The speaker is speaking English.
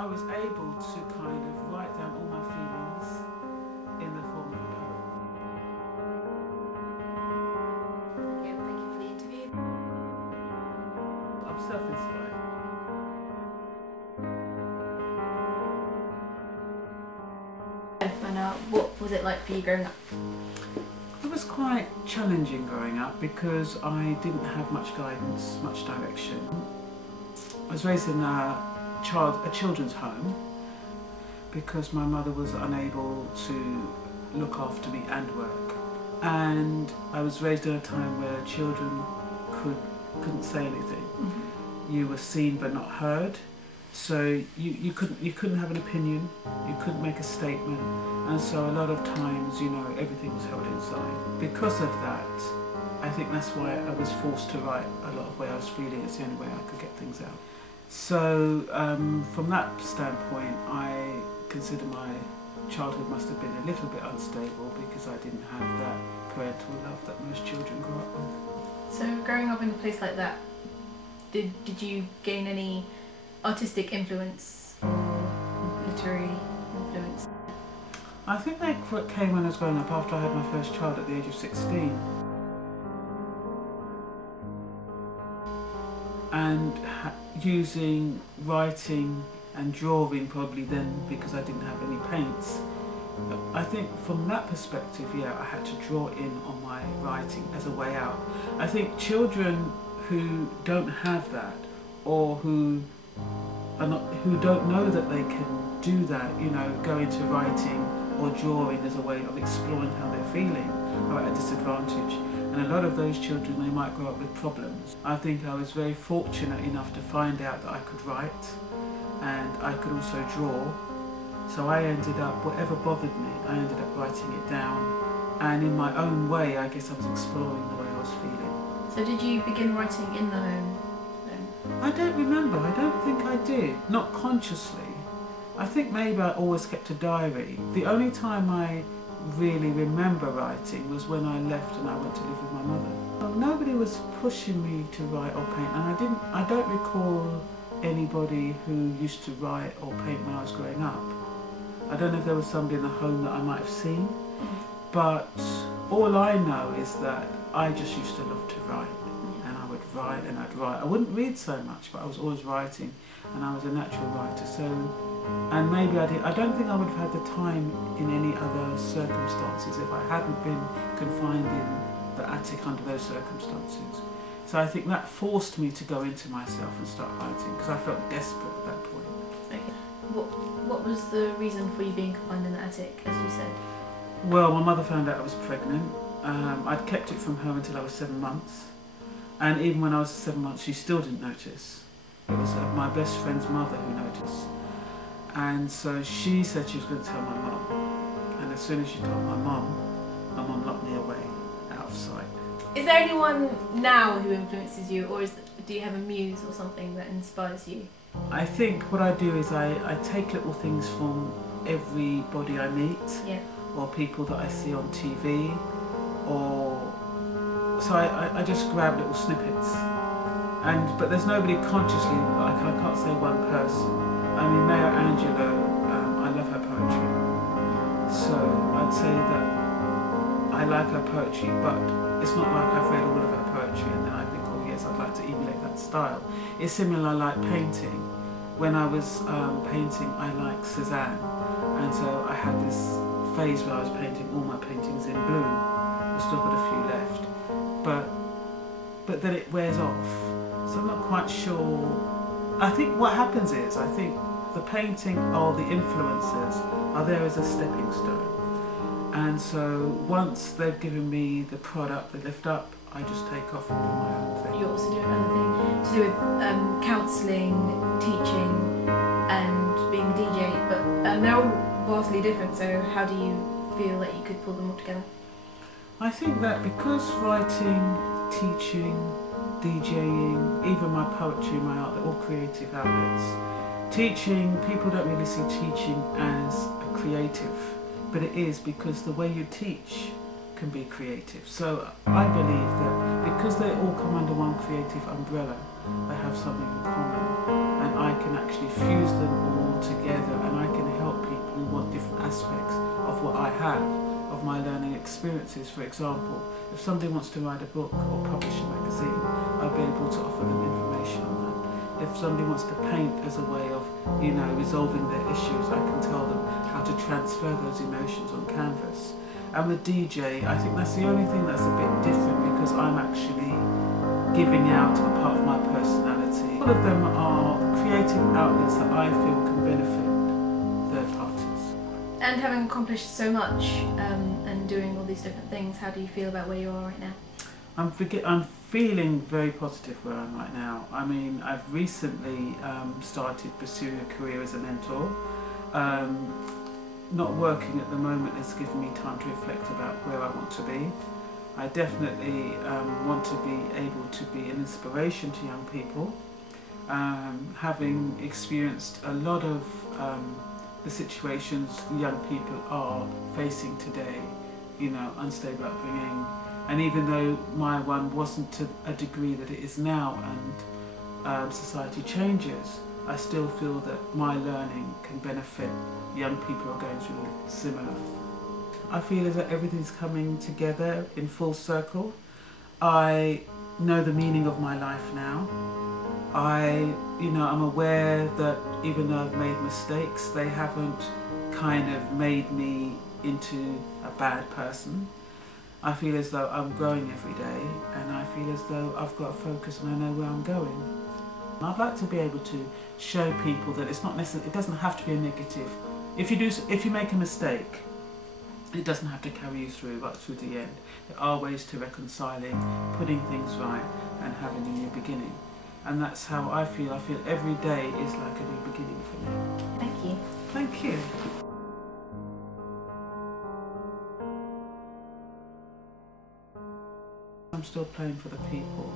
I was able to kind of write down all my feelings in the form of a poem. Yeah, thank you for the interview. I'm self-inspired. And what was it like for you growing up? It was quite challenging growing up because I didn't have much guidance, much direction. I was raised in a children's home because my mother was unable to look after me and work. And I was raised in a time where children couldn't say anything. Mm-hmm. You were seen but not heard. So you couldn't have an opinion, you couldn't make a statement, and so a lot of times, you know, everything was held inside. Because of that, I think that's why I was forced to write a lot of the way I was feeling. It's the only way I could get things out. So from that standpoint, I consider my childhood must have been a little bit unstable because I didn't have that parental love that most children grow up with. So growing up in a place like that, did you gain any artistic influence or literary influence? I think they came when I was growing up after I had my first child at the age of 16. And using writing and drawing probably then because I didn't have any paints. I think from that perspective, yeah, I had to draw in on my writing as a way out. I think children who don't have that or who don't know that they can do that, you know, go into writing or drawing as a way of exploring how they're feeling, are at a disadvantage. And a lot of those children, they might grow up with problems. I think I was very fortunate enough to find out that I could write and I could also draw. So I ended up, whatever bothered me, I ended up writing it down. And in my own way, I guess I was exploring the way I was feeling. So did you begin writing in the home? I don't remember, I don't think I did, not consciously. I think maybe I always kept a diary. The only time I really remember writing was when I left and I went to live with my mother. Nobody was pushing me to write or paint, and I don't recall anybody who used to write or paint when I was growing up. I don't know if there was somebody in the home that I might have seen, but all I know is that I just used to love to write. Write and I'd write. I wouldn't read so much, but I was always writing, and I was a natural writer. So, and maybe I don't think I would have had the time in any other circumstances if I hadn't been confined in the attic under those circumstances. So I think that forced me to go into myself and start writing because I felt desperate at that point. Okay. What was the reason for you being confined in the attic, as you said? Well, my mother found out I was pregnant. I'd kept it from her until I was 7 months. And even when I was 7 months, she still didn't notice. It was my best friend's mother who noticed. And so she said she was going to tell my mum. And as soon as she told my mum locked me away, out of sight. Is there anyone now who influences you, or do you have a muse or something that inspires you? I think what I do is I take little things from everybody I meet, yeah, or people that I see on TV, so I just grab little snippets, but there's nobody consciously, like I can't say one person. I mean, Maya Angelou, I love her poetry, so I'd say that I like her poetry, but it's not like I've read all of her poetry and then I think, oh yes, I'd like to emulate that style. It's similar like painting. When I was painting, I liked Cézanne, and so I had this phase where I was painting all my paintings in blue. I've still got a few left. But then it wears off, so I'm not quite sure. I think what happens is, I think the painting or the influences are there as a stepping stone, and so once they've given me the product, they lift up, I just take off and do my own thing. You're also doing another thing to do with counselling, teaching and being a DJ, but they're all vastly different, so how do you feel that you could pull them all together? I think that because writing, teaching, DJing, even my poetry, my art, they're all creative outlets. Teaching, people don't really see teaching as a creative, but it is because the way you teach can be creative. So I believe that because they all come under one creative umbrella, they have something in common. And I can actually fuse them all together, and I can help people who want different aspects of what I have, of my learning experiences. For example, if somebody wants to write a book or publish a magazine, I'll be able to offer them information on that. If somebody wants to paint as a way of, resolving their issues, I can tell them how to transfer those emotions on canvas. And with DJ, I think that's the only thing that's a bit different, because I'm actually giving out a part of my personality. All of them are creative outlets that I feel can benefit third parties. And having accomplished so much and doing all these different things, how do you feel about where you are right now? I'm feeling very positive where I'm right now. I mean, I've recently started pursuing a career as a mentor. Not working at the moment has given me time to reflect about where I want to be. I definitely want to be able to be an inspiration to young people. Having experienced a lot of the situations young people are facing today, unstable upbringing, and even though my one wasn't to a degree that it is now, and society changes, I still feel that my learning can benefit young people who are going through similar. I feel as though everything's coming together in full circle. I know the meaning of my life now. I'm aware that even though I've made mistakes, they haven't kind of made me into a bad person. I feel as though I'm growing every day, and I feel as though I've got a focus and I know where I'm going. I'd like to be able to show people that it's not necessarily, it doesn't have to be a negative. If you make a mistake, it doesn't have to carry you through right through the end. There are ways to reconciling, putting things right, and having a new beginning. And that's how I feel. I feel every day is like a new beginning for me. Thank you. Thank you. I'm still playing for the people.